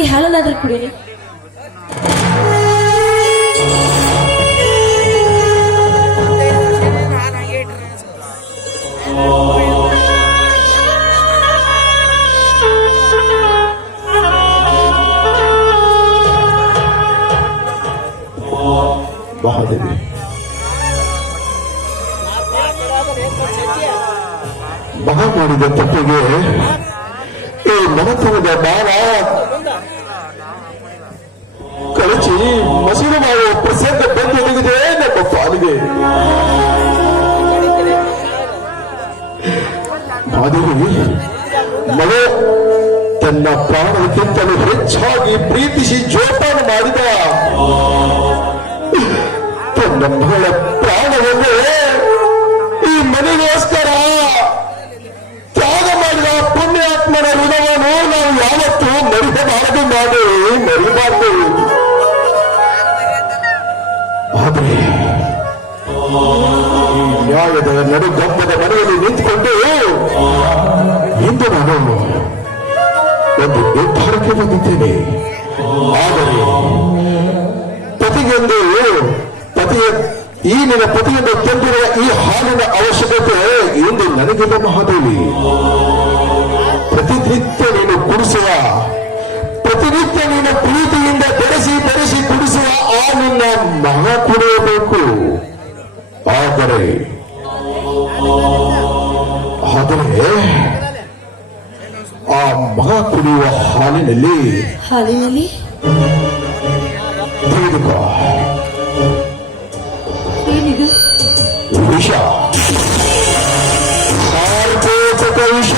ಸತಿ ಹಾಲನ್ನಾದ್ರೂ ಕುಡಿ. ಮಹಾದೇವಿ. ಮಹಾ ಮಾಡಿದ ತಪ್ಪಿಗೆ ಈ ಮಹತ್ವದ ಬಾಲ ಮಸೀದು ಮಾಡುವ ಪ್ರಸಿದ್ಧ ಬಂದೊದಗಿದೆ ನಮ್ಮ ಪಾಲಿಗೆ ಮಾದೇವಿ ಮಗ ತನ್ನ ಪ್ರಾಣಕ್ಕಿಂತಲೂ ಹೆಚ್ಚಾಗಿ ಪ್ರೀತಿಸಿ ಜೋಪಾನ ಮಾಡಿದ ತನ್ನ ಮಗಳ ಪ್ರಾಣವನ್ನು ಈ ಮನೆಗೋಸ್ಕರ ತ್ಯಾಗ ಮಾಡಿದ ಪುಣ್ಯಾತ್ಮನ ಋಣವನ್ನು ನಾವು ಯಾವತ್ತೂ ಮರೆಯಬಾರದು ಮಾಡಿ. ಈ ನ್ಯಾಯದ ನಡುಗಂಬದ ಮನೆಯಲ್ಲಿ ನಿಂತುಕೊಂಡು ಇಂದು ನಾನು ಒಂದು ನಿರ್ಧಾರಕ್ಕೆ ಬಂದಿದ್ದೇನೆ. ಆದರೆ ಪತಿಗೆಂದು ಪತಿಯ ಈ ನಿನ್ನ ಪತಿಯನ್ನು ತಂದಿರುವ ಈ ಹಾಲಿನ ಅವಶ್ಯಕತೆ ಇಂದು ನನಗಿಲ್ಲ ಮಹಾದೇವಿ. ಪ್ರತಿನಿತ್ಯ ನೀನು ಕುಡಿಸುವ, ಪ್ರತಿನಿತ್ಯ ನೀನು ಪ್ರೀತಿಯಿಂದ ಬೆರೆಸಿ ಬೆರೆಸಿ ಕುಡಿಸುವ ಆ ನಿನ್ನ ಮಗ ಕುಡಿಯಬೇಕು ಆದರೆ ಆದರೆ ಆ ಮಗ ಕುಡಿಯುವ ಹಾಲಿನಲ್ಲಿ ಹಾಲಿನಲ್ಲಿ? ತೆಗೆದುಕೋ ಏನಿದು? ವಿಷ. ನೀವು?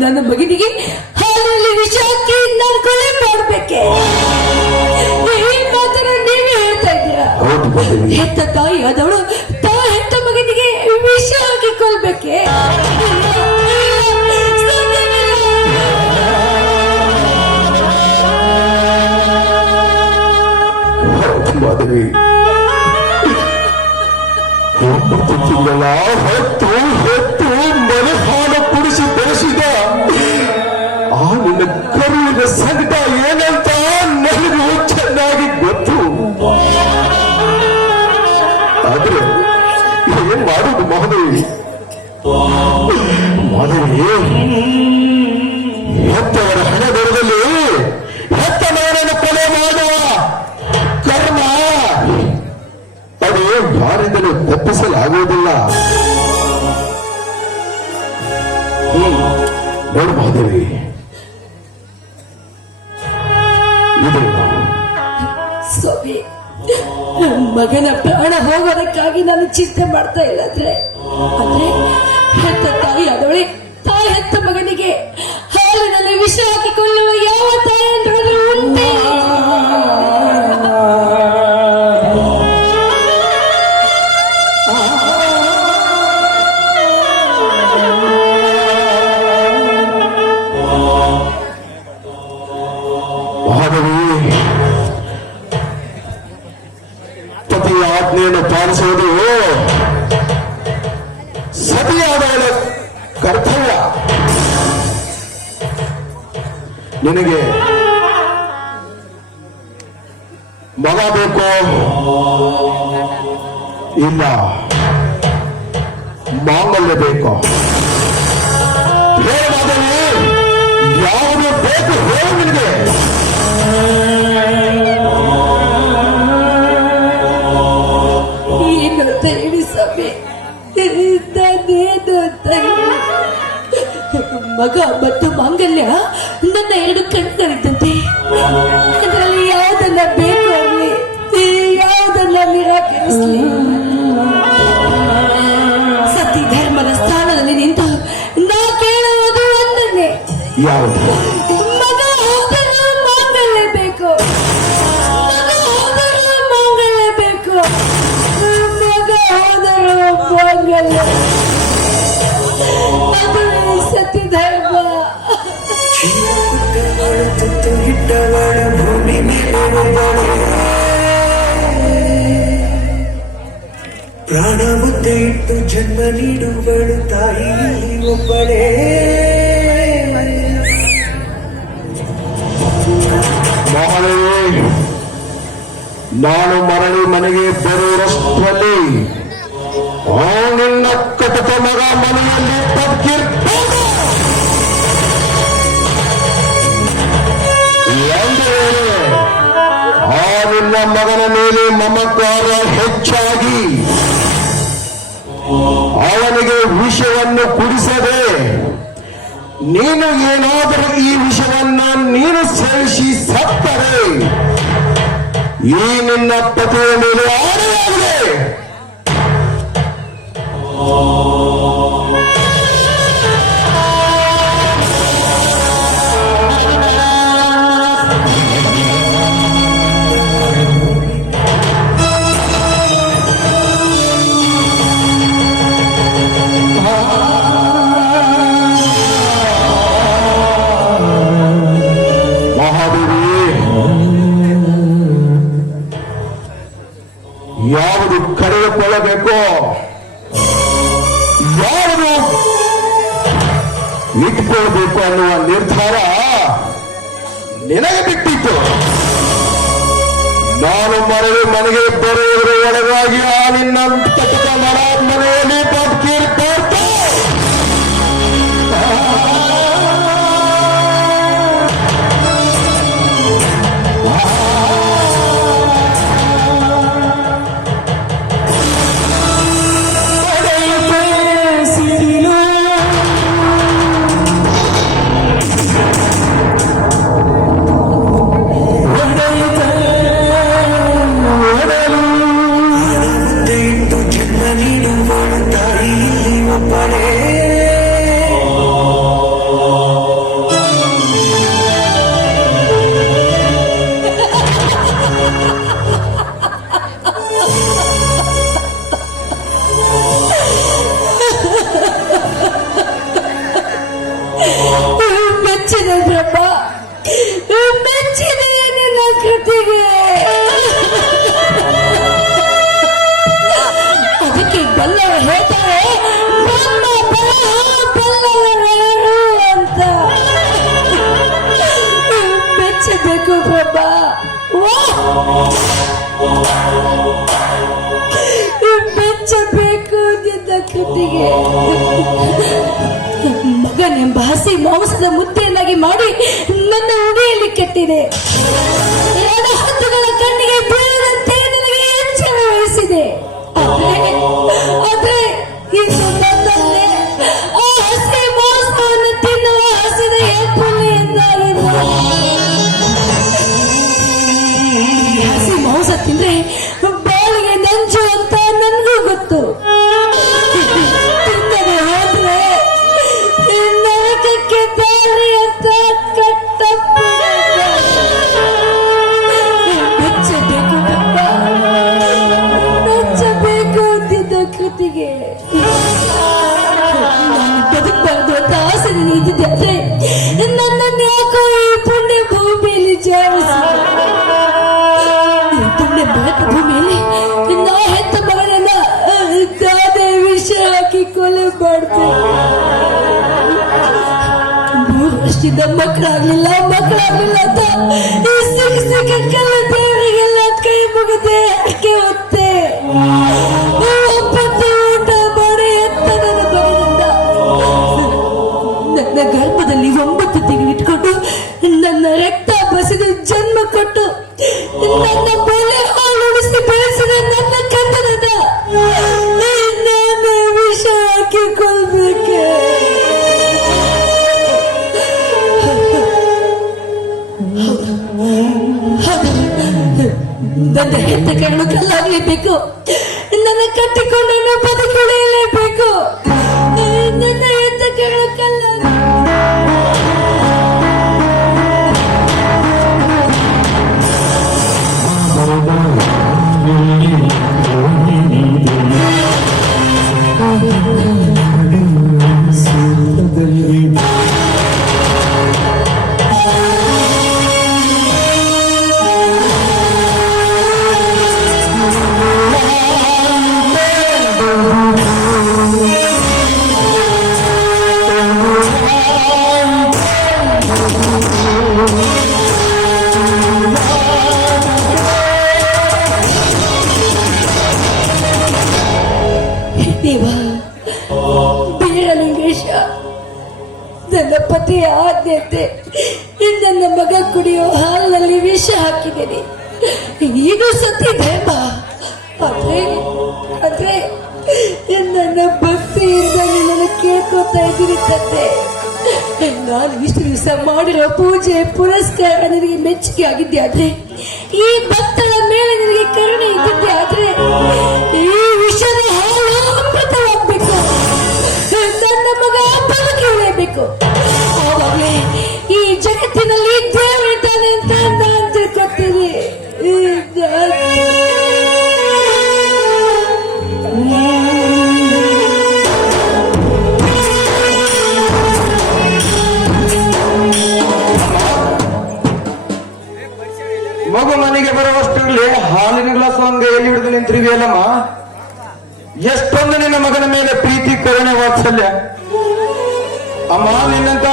ನನ್ನ ಮಗನಿಗೆ ಹೆತ್ತ ತಾಯಿ ಆದವಳು ತಾ ಹೆತ್ತ ಮಗನಿಗೆ ವಿಷ ಹಾಕಿಕೊಳ್ಬೇಕೆ? ಮಾದೇವಿ ಒಂಬತ್ತು ಹೊತ್ತು ಏನ್ ಚಿಂತೆ ಮಾಡ್ತಾ ಇಲ್ಲ ಅಂದ್ರೆ ಆದ್ರೆ ಹೆತ್ತ ತಾಯಿ ಆದವಳೆ, ತಾಯಿ ಹೆತ್ತ ಮಗನಿಗೆ ಹಾಲಿನಲ್ಲಿ ವಿಷ ಹಾಕಿಕೊಳ್ಳುವ ಯಾವ ತಾಯಿ ಅಂತ ಉಂಟೆ. ಮಹಾದೇವಿ ಇಲ್ಲ. ಮಾಂಗಲ್ಯ ಬೇಕು. ಯಾವುದು ಬೇಕು ಹೇಳು ನಿನಗೆ. ಮಗ ಮತ್ತು ಮಾಂಗಲ್ಯ ನನ್ನ ಎರಡು ಕಣ್ಣು ಅದರಲ್ಲಿ ಯಾವುದನ್ನ ಬೇಕು? ನಿರಾಕರಿಸಲಿ ಸತಿ ಧರ್ಮದ ಸ್ಥಾನದಲ್ಲಿ ನಿಂತು ನಾ ಕೇಳುವುದು ಒಂದನ್ನೇ. ಯಾವುದು? ಮಗ ಹೋದರೂ ಮಾಂಗಲ್ಯ ಬೇಕು. ಮಗ ಹೋದರೂ ಮಾಂಗಲ್ಯ ಬೇಕು. ಮಗ ಹೋದರೂ ಮಾಂಗಲ್ಯ. ಅದು ಈ ಸತಿ ಧರ್ಮ. ಪ್ರಾಣ ಮುದ್ದೆ ಇಟ್ಟು ಜನ್ಮ ನೀಡುವಳು ತಾಯಿ ಒಬ್ಬಳೇ ಮಹಾದೇವಿ ನಾನು ಮರಳಿ ಮನೆಗೆ ಬರುವಷ್ಟರಲ್ಲಿ, ಆ ನಿನ್ನ ಕಟಕ ಮಗ ಮನೆಯಲ್ಲಿ ಬದುಕಿರ್ತಾನೆ. ನಿನ್ನ ಮಗನ ಮೇಲೆ ಮಮಕಾರ ಹೆಚ್ಚಾಗಿ ಅವನಿಗೆ ವಿಷವನ್ನು ಕುಡಿಸದೆ ನೀನು ಏನಾದರೂ ಈ ವಿಷವನ್ನ ನೀನು ಸೇರಿಸಿ ಸತ್ತರೆ, ಈ ನಿನ್ನ ಪತಿಯ ಮೇಲೆ ಆಣೆಯಾಗಿದೆ. ನಿನಗೆ ಬಿಟ್ಟಿತ್ತು. ನಾನು ಮರಳಿ ಮನೆಗೆ ಬರುವುದರ ಒಳಗಾಗಿ ಆ ನಿನ್ನ ನಿನ್ನ ಕೃತಿಗೆ ಮಗನೆಂಬ ಹಸಿ ಮಾಂಸದ ಮುದ್ದೆಯನ್ನಾಗಿ ಮಾಡಿ ನನ್ನ ಉಡಿಯಲ್ಲಿ ಕೆಟ್ಟಿದೆ. ಎರಡು ಹತ್ತುಗಳ ಮೂರು ವರ್ಷದಿಂದ ಮಕ್ಕಳಾಗ್ಲಿಲ್ಲ ಮಕ್ಕಳಾಗ್ಲಿಲ್ಲ ಅಂತ ಸಿಕ್ಕ ಸಿಕ್ಕ ದೇವರಿಗೆಲ್ಲ ಕೈ ಮುಗಿದೆ ಅಕ್ಕೆ ಹೌದು. ನನ್ನ ಹೆತ್ತ ಕಣ್ಣು ಕಲ್ಲಾಗಲೇಬೇಕು ನನ್ನ ಕಟ್ಟಿಕೊಂಡು ನನ್ನ ಬದುಕುಳಿಯಲೇಬೇಕು ನನ್ನ ಹೆತ್ತ ಕಣ್ಣು ಕಲ್ಲಾಗ ಆ ದೇವಾ ಬೇಡ ನಂಗೇಶ ನನ್ನ ಪತಿಯ ಆದ್ಯತೆ ಮಗ ಕುಡಿಯೋ ಹಾಲಿನಲ್ಲಿ ವಿಷ ಹಾಕಿದ್ದೇನೆ. ಈಗ ಸತ್ತಿದೆ ಬಾ ಆದ್ರೆ ಆದ್ರೆ, ನನ್ನ ಭಕ್ತಿಯಿಂದ ನಿನ್ನನ್ನು ಕೇಳ್ಕೊತಾ ಇದ್ದೀನಿ ತಂದೆ. ನಾನು ಇಷ್ಟು ದಿವಸ ಮಾಡಿರೋ ಪೂಜೆ, ಪುರಸ್ಕಾರ ನಿನಗೆ ಮೆಚ್ಚುಗೆ ಆಗಿದ್ದೆ ಆದ್ರೆ, ಈ ಭಕ್ತರ ಮೇಲೆ ನಿನಗೆ ಕರುಣೆ ಇದ್ದಿದ್ದೆ ಆದ್ರೆ, ಈ ವಿಷಯ ಹಾಲು ಅಮೃತವಾಗಬೇಕು. ನನ್ನ ಮಗ ಬದುಕಿರಬೇಕು ಆವಾಗಲೇ ವಾತ್ಸಲ್ಯ ಅಮ್ಮ, ನಿನ್ನಂತ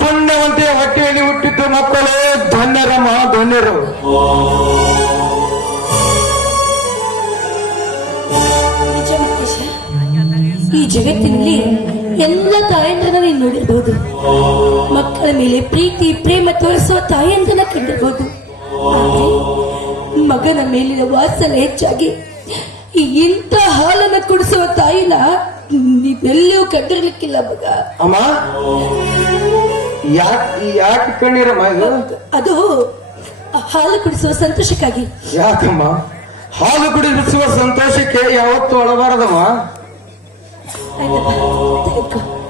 ಪುಣ್ಯವಂತೆಯ ಹೊಟ್ಟೆಯಲ್ಲಿ ಹುಟ್ಟಿದ್ದು ಮಕ್ಕಳೇ ಧನ್ಯರಮ್ಮ, ಧನ್ಯರು. ಈ ಜಗತ್ತಿನಲ್ಲಿ ಎಲ್ಲ ತಾಯಂದ್ರನ ನೀನು ನೋಡಿರ್ಬೋದು. ಮಕ್ಕಳ ಮೇಲೆ ಪ್ರೀತಿ, ಪ್ರೇಮ ತೋರಿಸುವ ತಾಯಂದ್ರನ ಕಂಡಿರ್ಬೋದು. ಮಗನ ಮೇಲಿನ ವಾಸನೆ ಹೆಚ್ಚಾಗಿ ಇಂಥ ಹಾಲನ್ನ ಕುಡಿಸುವ ತಾಯಿನ ನೀವೆಲ್ಲೂ ಕಟ್ಟಿರ್ಲಿಕ್ಕಿಲ್ಲ ಮಗ. ಅಮ್ಮ ಯಾಕೆ ಯಾಕೆ ಕಣ್ಣೀರಮ್ಮ ಇದು? ಅದು ಹಾಲು ಕುಡಿಸುವ ಸಂತೋಷಕ್ಕಾಗಿ. ಯಾಕಮ್ಮ? ಹಾಲು ಕುಡಿಸುವ ಸಂತೋಷಕ್ಕೆ ಯಾವತ್ತೂ ಅಳಬಾರದಮ್ಮ.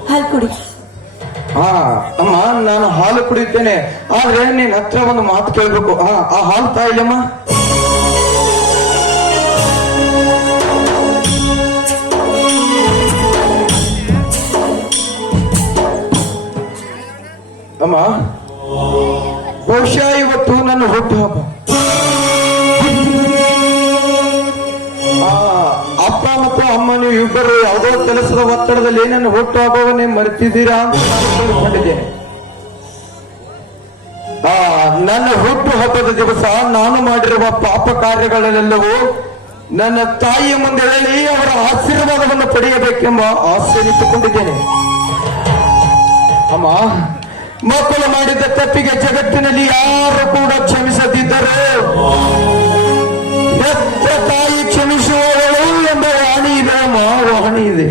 ಹಾಲು ಕುಡಿ. ಹಾ ಅಮ್ಮ ನಾನು ಹಾಲು ಕುಡಿತೇನೆ ಆದ್ರೆ ನಿನ್ ಹತ್ರ ಒಂದು ಮಾತು ಕೇಳ್ಬೇಕು. ಹಾ ಆ ಹಾಲು ತಾಯಿಲಮ್ಮ ಅಮ್ಮ? ಬಹುಶಃ ಇವತ್ತು ನನ್ನ ಹುಟ್ಟು ಹಬ್ಬ. ಅಪ್ಪ ಮತ್ತು ಅಮ್ಮ ನೀವು ಇಬ್ಬರು ಯಾವುದೋ ಕೆಲಸದ ಒತ್ತಡದಲ್ಲಿ ನನ್ನ ಹುಟ್ಟು ಹಬ್ಬವನ್ನೇ ಮರೆತಿದ್ದೀರಾ ಅಂತ ಆ, ನನ್ನ ಹುಟ್ಟು ಹಬ್ಬದ ದಿವಸ ನಾನು ಮಾಡಿರುವ ಪಾಪ ಕಾರ್ಯಗಳಲ್ಲೆಲ್ಲವೂ ನನ್ನ ತಾಯಿಯ ಮುಂದೆ ಹೇಳಿ ಅವರ ಆಶೀರ್ವಾದವನ್ನು ಪಡೆಯಬೇಕೆಂಬ ಆಸೆ ಅಮ್ಮ ಮಕ್ಕಳು ಮಾಡಿದ ತಪ್ಪಿಗೆ ಜಗತ್ತಿನಲ್ಲಿ ಯಾರು ಕೂಡ ಕ್ಷಮಿಸದಿದ್ದರು. ಎತ್ತ ತಾಯಿ ಕ್ಷಮಿಸುವವಳು ಎಂಬ ವಾಣಿ ಇದೆ ಅಮ್ಮ ವಾಣಿ ಇದೆ.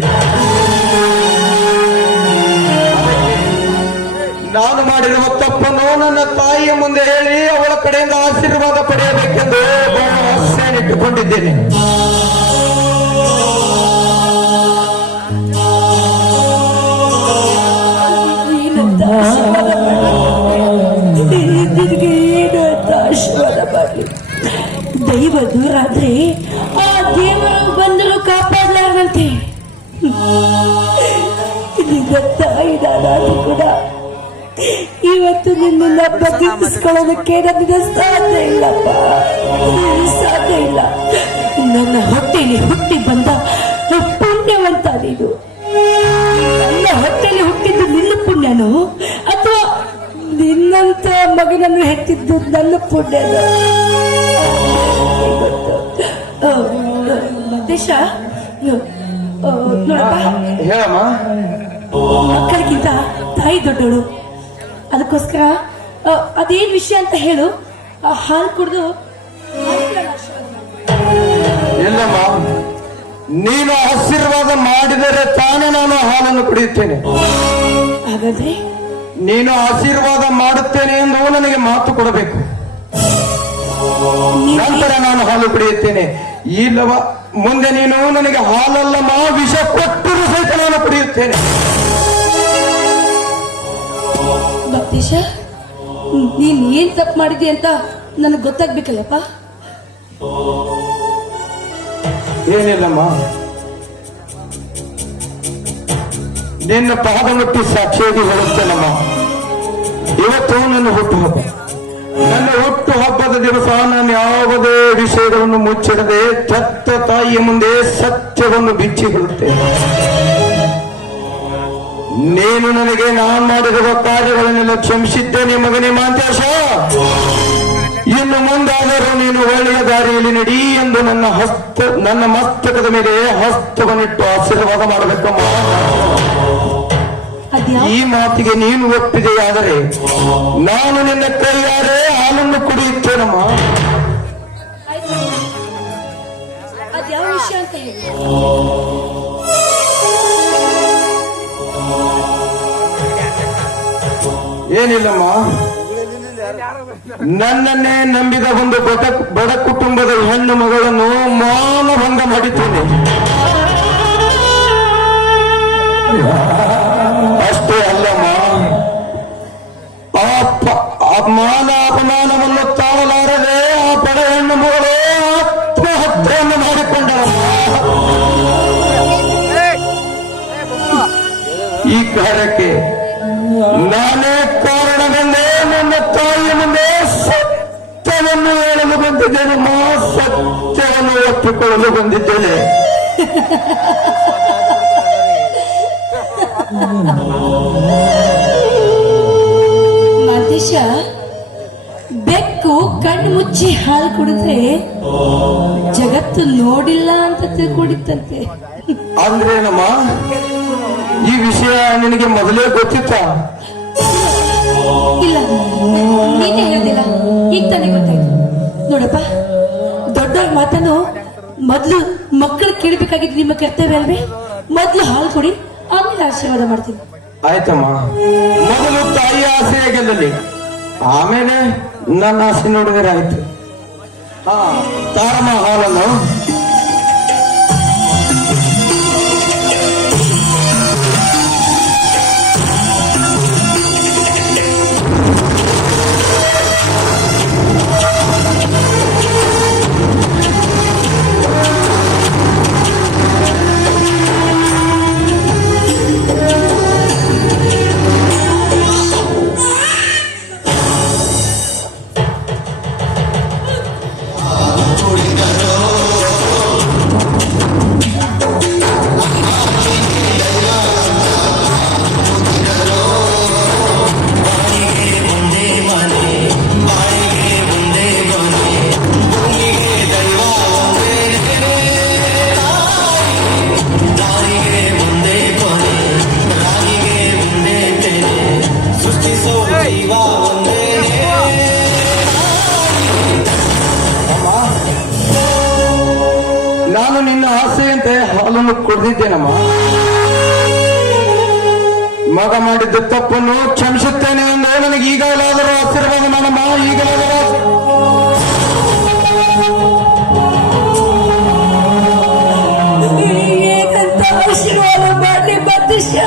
ನಾನು ಮಾಡಿರುವ ತಪ್ಪನ್ನು ನನ್ನ ತಾಯಿಯ ಮುಂದೆ ಹೇಳಿ ಅವಳ ಕಡೆಯಿಂದ ಆಶೀರ್ವಾದ ಪಡೆಯಬೇಕೆಂದು ಬಹಳ ಆಸೆಯನ್ನಿಟ್ಟುಕೊಂಡಿದ್ದೇನೆ ಏನಂತ ದೂರ ಆದ್ರೆ ಆ ದೇವರು ಬಂದರು ಕಾಪಾಡ್ಲಾರಂತೆ ಕೂಡ. ಇವತ್ತು ನಿನ್ನ ಬದುಕಿಸ್ಕೊಳ್ಳೋದಕ್ಕೆ ನನಗೆ ಸಾಧ್ಯ ಇಲ್ಲಪ್ಪ. ಸಾಧ್ಯ ಇಲ್ಲ. ನನ್ನ ಹೊಟ್ಟೆಯಲ್ಲಿ ಹುಟ್ಟಿ ಬಂದ ಪುಣ್ಯವಂತ ನೀನು. ನನ್ನ ಹೊಟ್ಟೆಯಲ್ಲಿ ಹುಟ್ಟಿದ್ದು ನಿನ್ನ ಪುಣ್ಯನು? ಅಥವಾ ನಿನ್ನಂತ ಮಗನನ್ನು ಹೆತ್ತಿದ್ದು ನನ್ನ ಪುಣ್ಯನೋ? ದೇಶ ನೋಡಪ್ಪ ಹೇಳಮ್ಮ ಮಕ್ಕಳಿಗಿಂತ ತಾಯಿ ದೊಡ್ಡವಳು ಅದಕ್ಕೋಸ್ಕರ ಅದೇನ್ ವಿಷಯ ಅಂತ ಹೇಳು. ಹಾಲು ಕುಡಿದು ಇಲ್ಲಮ್ಮ ನೀನು ಆಶೀರ್ವಾದ ಮಾಡಿದರೆ ತಾನೇ ನಾನು ಹಾಲನ್ನು ಕುಡಿಯುತ್ತೇನೆ. ಹಾಗಾದ್ರೆ? ನೀನು ಆಶೀರ್ವಾದ ಮಾಡುತ್ತೇನೆ ಎಂದು ನನಗೆ ಮಾತು ಕೊಡಬೇಕು. ನಂತರ ನಾನು ಹಾಲು ಕುಡಿಯುತ್ತೇನೆ. ಇಲ್ಲವ ಮುಂದೆ ನೀನು ನನಗೆ ಹಾಲಲ್ಲ ಮಾ ವಿಷ ಕೊಟ್ಟರು ಸಹಿತ ನಾನು ಪಡೆಯುತ್ತೇನೆ. ಭಕ್ತೀಶ ನೀನ್ ಏನ್ ತಪ್ಪು ಮಾಡಿದ್ಯ ಅಂತ ನನಗೆ ಗೊತ್ತಾಗ್ಬೇಕಲ್ಲಪ್ಪ ಏನಿಲ್ಲಮ್ಮ. ನಿನ್ನ ಪಾದ ಮುಟ್ಟಿ ಸಾಕ್ಷಿಯಾಗಿ ಹೇಳುತ್ತೇನಮ್ಮ. ಇವತ್ತು ನನ್ನ ಹುಟ್ಟು ಹಬ್ಬ. ನನ್ನ ಹುಟ್ಟು ಹಬ್ಬದ ದಿವಸ ನಾನು ಯಾವುದೇ ವಿಷಯಗಳನ್ನು ಮುಚ್ಚಿಡದೆ ಚತ್ತ ತಾಯಿಯ ಮುಂದೆ ಸತ್ಯವನ್ನು ಬಿಚ್ಚಿ ಹೇಳುತ್ತೇನೆ ನೀನು ನನಗೆ ನಾನು ಮಾಡಿರುವ ಕಾರ್ಯಗಳನ್ನೆಲ್ಲ ಕ್ಷಮಿಸಿದ್ದೇನೆ ಮಗನೇ ಮಾಂತೇಶ ಇನ್ನು ಮುಂದಾದರೂ ನೀನು ಒಳ್ಳೆಯ ದಾರಿಯಲ್ಲಿ ನಡಿ ಎಂದು ನನ್ನ ಹಸ್ತ ನನ್ನ ಮಸ್ತಕದ ಮೇಲೆ ಹಸ್ತವನ್ನಿಟ್ಟು ಆಶೀರ್ವಾದ ಮಾಡಬೇಕಮ್ಮ. ಈ ಮಾತಿಗೆ ನೀನು ಒಪ್ಪಿದೆಯಾದರೆ ನಾನು ನಿನ್ನ ಕೈಯಾರೆ ಹಾಲನ್ನು ಕುಡಿಯುತ್ತೇನಮ್ಮ? ಅದ್ಯಾವ ವಿಷಯ ಅಂತ ಹೇಳಿ. ಏನಿಲ್ಲಮ್ಮ? ನನ್ನನ್ನೇ ನಂಬಿದ ಒಂದು ಬಡ ಬಡ ಕುಟುಂಬದ ಹೆಣ್ಣು ಮಗಳನ್ನು ಮಾನಭಂಗ ಮಾಡಿದ್ದೇನೆ. ಅಷ್ಟೇ ಅಲ್ಲಮ್ಮ ಆ ಅಪಮಾನ ಅಪಮಾನವನ್ನು ತಾಳಲಾರದೆ ಆ ಬಡ ಹೆಣ್ಣು ಮಗಳೇ ಆತ್ಮಹತ್ಯೆಯನ್ನು ಮಾಡಿಕೊಂಡವಲ್ಲ ಈ ಕಾರ್ಯಕ್ಕೆ ನಾನೇ ಕಾರಣವೆಂದೇ ನನ್ನ ತಾಯಿಯ ಮುಂದೆ ಸತ್ಯವನ್ನು ಹೇಳಲು ಬಂದಿದ್ದೇನೆ. ಮಾ ಸತ್ಯವನ್ನು ಒಪ್ಪಿಕೊಳ್ಳಲು ಬಂದಿದ್ದೇನೆ. ಮಾದೇಶ ಬೆಕ್ಕು ಕಣ್ಣು ಮುಚ್ಚಿ ಹಾಲು ಕುಡಿದ್ರೆ ಜಗತ್ತು ನೋಡಿಲ್ಲ ಅಂತ ತಿಳ್ಕೊಂಡಿತ್ತಂತೆ ಅಂದ್ರೇನಮ್ಮ ಈ ವಿಷಯ ನಿನಗೆ ಮೊದಲೇ ಗೊತ್ತಿತ್ತ? ಇಲ್ಲ ನೀನೇ ಹೇಳೋದಿಲ್ಲ. ಈಗ ತಾನೇ ಗೊತ್ತಾಯ್ತು. ನೋಡಪ್ಪ ದೊಡ್ಡವ್ರ ಮಾತನ್ನು ಮೊದಲು ಮಕ್ಕಳು ಕೇಳಬೇಕಾಗಿದ್ದು ನಿಮ್ಮ ಕರ್ತವ್ಯ ಅಲ್ವೇ? ಮೊದ್ಲು ಹಾಲು ಕೊಡಿ ಆಮೇಲೆ ಆಶೀರ್ವಾದ ಮಾಡ್ತೀನಿ. ಆಯ್ತಮ್ಮ. ಮೊದಲು ತಾಯಿ ಆಸೆ ಗೆಲ್ಲಲಿ ಆಮೇಲೆ ನನ್ನ ಆಸೆ ನೋಡಿದ್ರೆ ಆಯ್ತು. ಹಾ ತಾರಮ್ಮ ಹಾಲನ್ನು ಮಾಡಿದ್ದ ತಪ್ಪನ್ನು ಕ್ಷಮಿಸುತ್ತೇನೆ ಅಂದ್ರೆ ನನಗೆ ಈಗಲಾದರೂ ಆಶೀರ್ವಾದ ಮಾಡಮ್ಮ ಈಗಲಾದರೂ ಏನಂತ ಆಶೀರ್ವಾದ ಪಾಡ್ಲಿ ಮನುಷ್ಯ.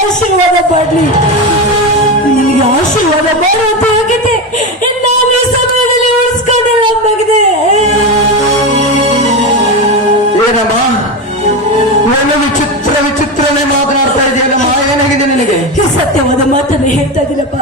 ಆಶೀರ್ವಾದ ಮಾಡ್ಲಿ. ಆಶೀರ್ವಾದ ಮಾಡುವಂತ ಸತ್ಯವಾದ ಮಾತನ್ನು ಹೇಳ್ತಾ ಇದ್ದೀನಪ್ಪ.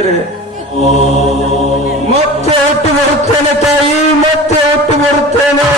ಅಂತ ಇದ್ರೆ ಮತ್ತೆ ಹುಟ್ಟು ಬರುತ್ತೇನೆ ತಾಯಿ ಮತ್ತೆ ಹುಟ್ಟು ಬರುತ್ತೇನೆ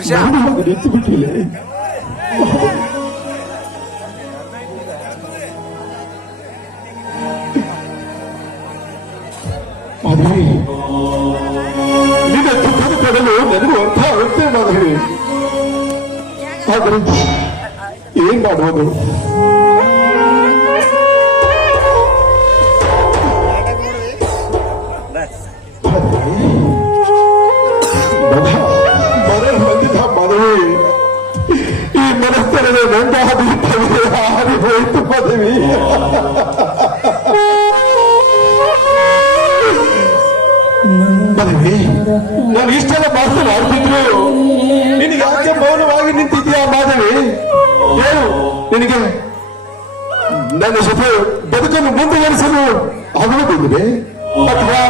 ಅಮ್ಮ. ಕುಂಡ್ರ ಶಿರ್ಷ ನಿಂತು ಬಿಟ್ಟಿಲ್ಲ ಮಾಧವಿ ನಿನ್ನ ದುಃಖದ ಕಡಲು ನನಗೂ ಅರ್ಥ ಆಗುತ್ತೆ ಮಾಧವಿ ಆದರೆ ಏನ್ ಮಾಡುವುದು ಮನೆ ಹಾರಿ ಹೋಯ್ತು ಪದವಿ ನಾನು ಇಷ್ಟೆಲ್ಲ ಮಾತನಾಡ್ತಿದ್ರು ನಿನಗೆ ಯಾಕೆ ಮೌನವಾಗಿ ನಿಂತಿದ್ಯಾ ಮಾಧವಿ? ಏನು ನಿನಗೆ ನನ್ನ ಜೊತೆ ಬದುಕನ್ನು ಮುಂದುವರಿಸಲು ಆಗುವುದಿಲ್ಲವೇ? ಅಥವಾ